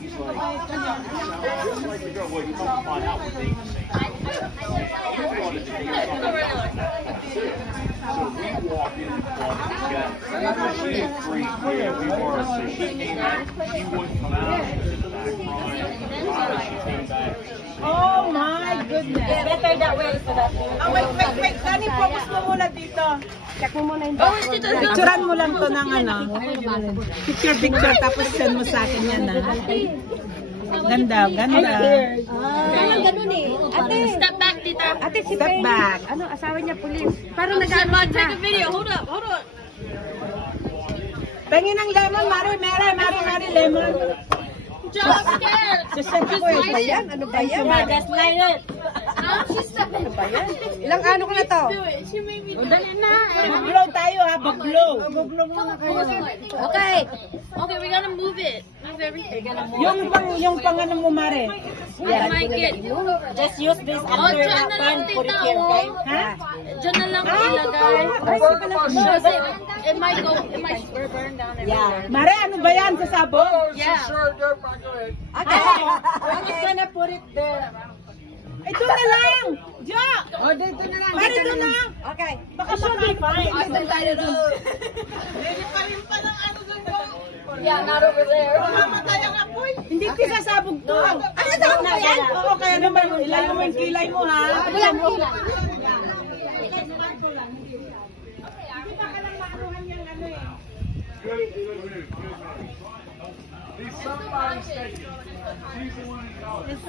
He's like the girl. Well, you come to find out we're dating the same. He wanted to date somebody. So we walked in and walked together. She didn't agree where we were, so she came back. She wouldn't come out. She was in the back crying. She came back. Oh my goodness. Better that way so that... Oh, wait. Dani, focus mo muna dito. Check mo muna yung picturean mo lang to ng ano. Picture, tapos send mo sa akin yan, ha? Ganda. Ganun eh. Ate, step back, tita. Ate, si Step back. Ano, asawa niya, police. Parang nag-ano na. Take a video. Hold on. Pengin ng lemon, Mari, lemon. Just scared. Ano ba yan? Ano ba yan? Just line it. Ano ba yan? Ilang ano ko na to? She made me do it. Dali na. Bag-blow tayo, ha? Bag-blow. Bag-blow muna kayo. Okay, we gotta move it. Move everything. Yung pang ano mo, Mare. Yeah. Just use this after that pan. Put it here, okay? Ha? Diyan na lang ilagay. It might burn down everywhere. Mare, ano ba yan sa sabon? Yeah. Okay. I'm just gonna put it there. Ito na lang! Jo! Oh, dito na lang. Mare, dito na. Okay. Baka should be fine. Dito tayo dun. Hindi pa rin pa ng ano dun. Yeah, not over there. Mamatay ang apoy. Hindi pinasabog to. Ano sabog na yan? Oo, kaya naman ilayo mo yung kilay mo, ha? Wala mo. Hindi pa ka lang maaruhan yung ano eh.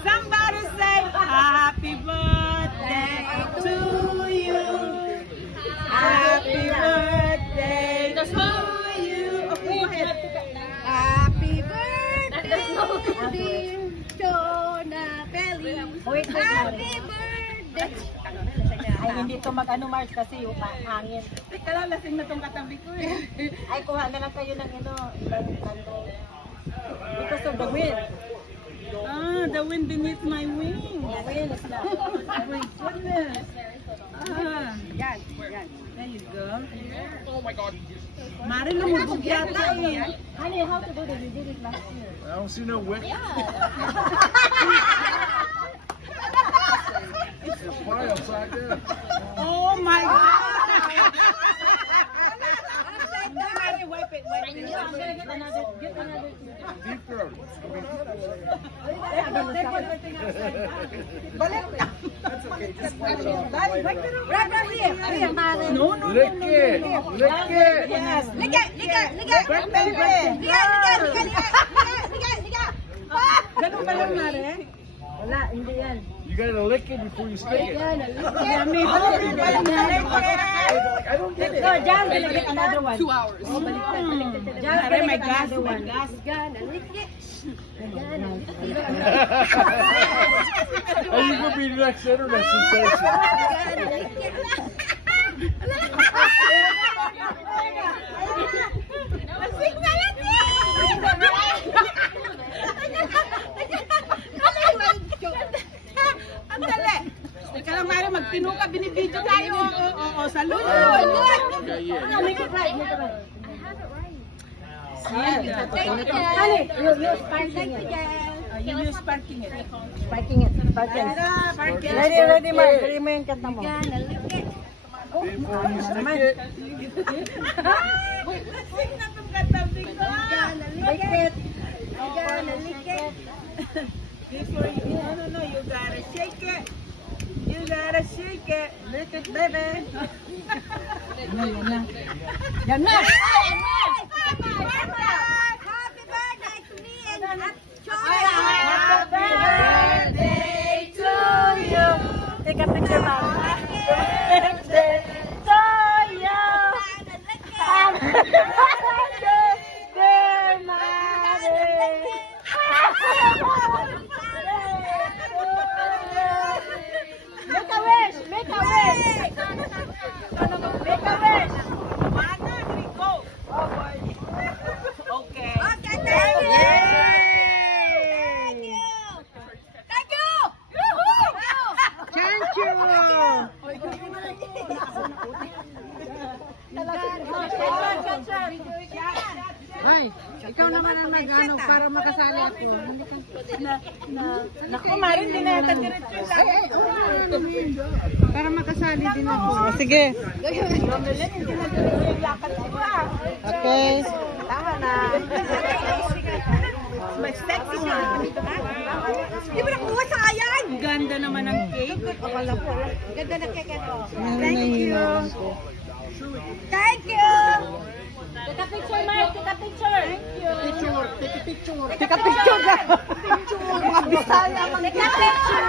Somebody say happy birthday to you. Happy birthday to you. Okay, go ahead. Happy birthday, Donatelli. Happy birthday. Ay, hindi to mag-ano, Mars, kasi yung hangin. Teka lang, lasing na tong katabi ko eh. Ay, kuha na lang kayo ng ano, because of the wind. Ah, the wind beneath my wings. The wind is not. Oh my goodness. Ah, yan. There you go. Oh my God. Mari, lumubog yata eh. Honey, how to do this? We did it last year. I don't see no wick. It's fire upside down. Oh my God. Mari, wipe it. I'm gonna get another. Deep throat. Balik na. That's okay. Just wipe it off. Right here. No. Lick it. Yes. Lick it. Birthday. Ganun ba lang, Mare? Wala, hindi yan. You gotta lick it before you stick it. Yummy. I don't get it. No, Jan, gonna get another one. 2 hours. Mare, my gas one. Gonna lick it. And you could be the next internet sensation. Ang dali. Teka lang, Mare, magtino ka, binibidyo tayo. Oo, salud. Make it right. Honey, You sparking it. you use sparking it. Sparking it. Ready, Mark. Ready mo yung kanta mo. Before you stick it. Lasing na itong katabi ko. Lick it. Before you, no, you gotta shake it. You gotta shake it. Lick it, baby. Yan na. Happy birthday to me and Joy. Happy birthday to you. Take a picture, Mom. Birthday to you. Happy birthday, dear Mary. Make a wish. Make a wish. Make a wish. 1, 2, 3, go. Oh boy. ikaw naman ang nag-ano para makasali ako. Naku, Marin, hindi na yata diretso yung para makasali din ako. Sige. Okay. Tahan na. Mas sexy nga. Di ba nakuha sa ayan? Ganda naman ng cake. Ganda ng cake ito. Thank you. Thank you. Take a picture, Mark. Take a picture. Take a picture. Mga Bisaya. Take a picture.